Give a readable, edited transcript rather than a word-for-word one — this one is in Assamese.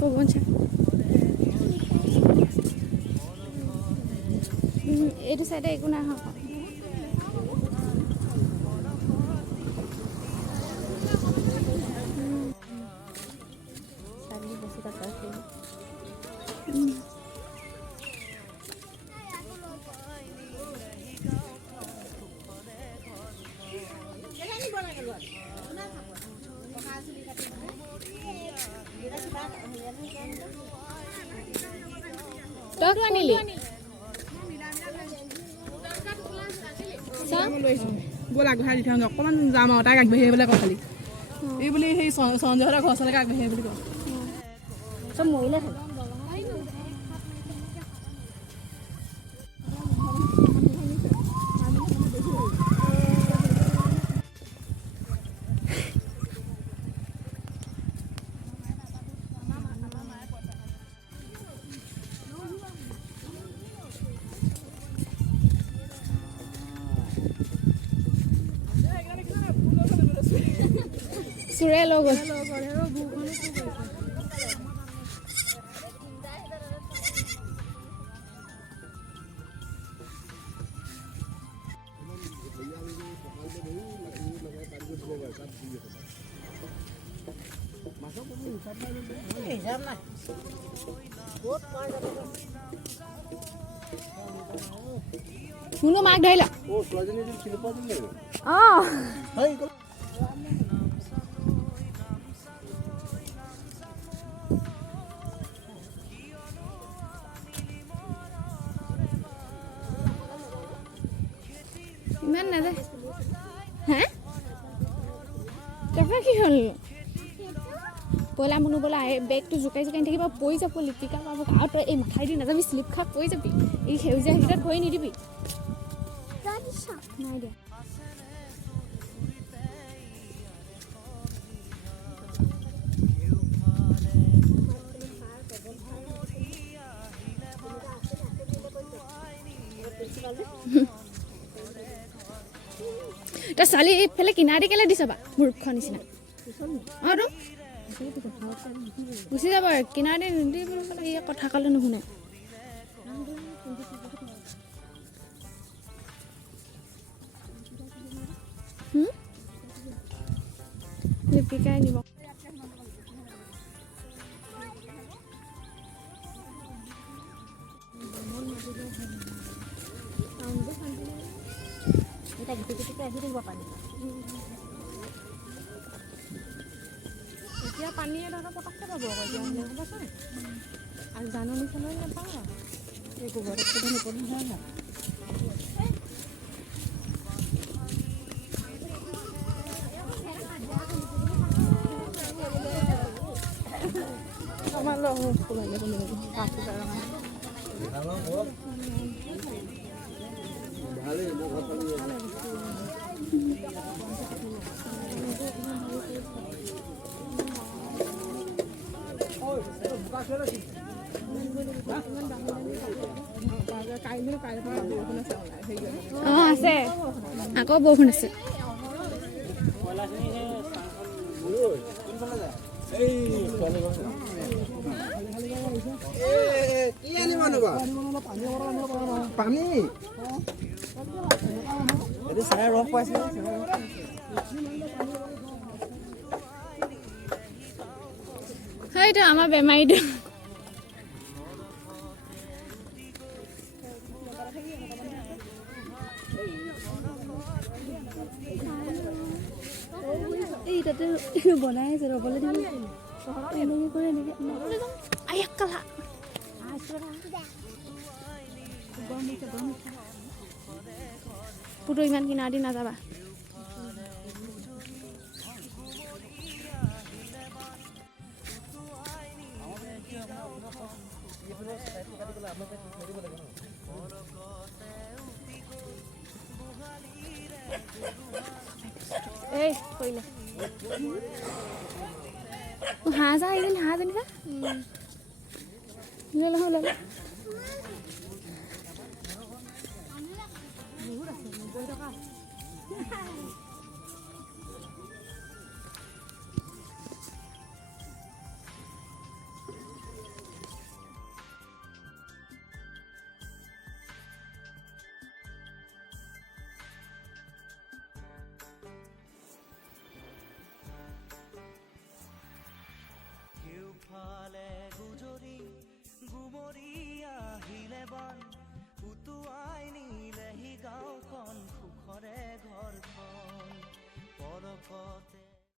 পবন চাই এইটো চাইডে একো নাই হোৱা তই আনিলি ব'ল আগবঢ়াই দি থওঁ অকণমান যাম আৰু তাইক আগবাঢ়ি আহিবলৈ কওঁ খালি এই বুলি সেই সঞ্জয়হঁতৰ ঘৰ ওচৰলৈকে আগবাঢ়ি আহিবলৈ কওঁ চব মৰিলে থাকে চুৰে লৈ গ'ল শুনো মাক ধৰিলা অঁ ইমান নাযায় হে তাৰপৰা কি হ'ল ব'লা মনো ব'লা এই বেগটো জোকাই জোকাই থাকিব পৰি যাব লিপিকা পাব আৰু তই এই মাথাই দি নাযাবি শ্লিপ খাই পৰি যাবি এই সেউজীয়া সেইকেইটাত ভৰি নিদিবি নাই দিয়া তই ছোৱালী এইফালে কিনাৰে কেলৈ দিছ বা মূৰ্খ নিচিনা অঁ তো গুচি যাব কিনাৰে নিদি এই কথা ক'লে নুশুনে লিপিকাই নিব এতিয়া পানীয়ে ধৰক পটককৈ পাব আকৌ এতিয়া হ'লে গম পাইছ নাই আৰু জাননী চাননি নাপাওঁ আৰু এই গোবৰত নপৰি হয় আমাৰ স্কুল অঁ আছে আকৌ বৰষুণ আছে পানী চাই ৰস পাইছে সেইটো আমাৰ বেমাৰীটো এই তাতে বনাই আছে ৰ'বলৈ দিব এনেকৈ কৰে এনেকৈ আয়া কালা পুতো ইমান কিনাৰ দি নাযাবা এই কৰিলে হাঁহ যা এইজনী হাঁহ যেনিবা লৈ লওঁ লৈ লওঁ ফালে গুজৰি গুমৰি আহিলে বান উতুৱা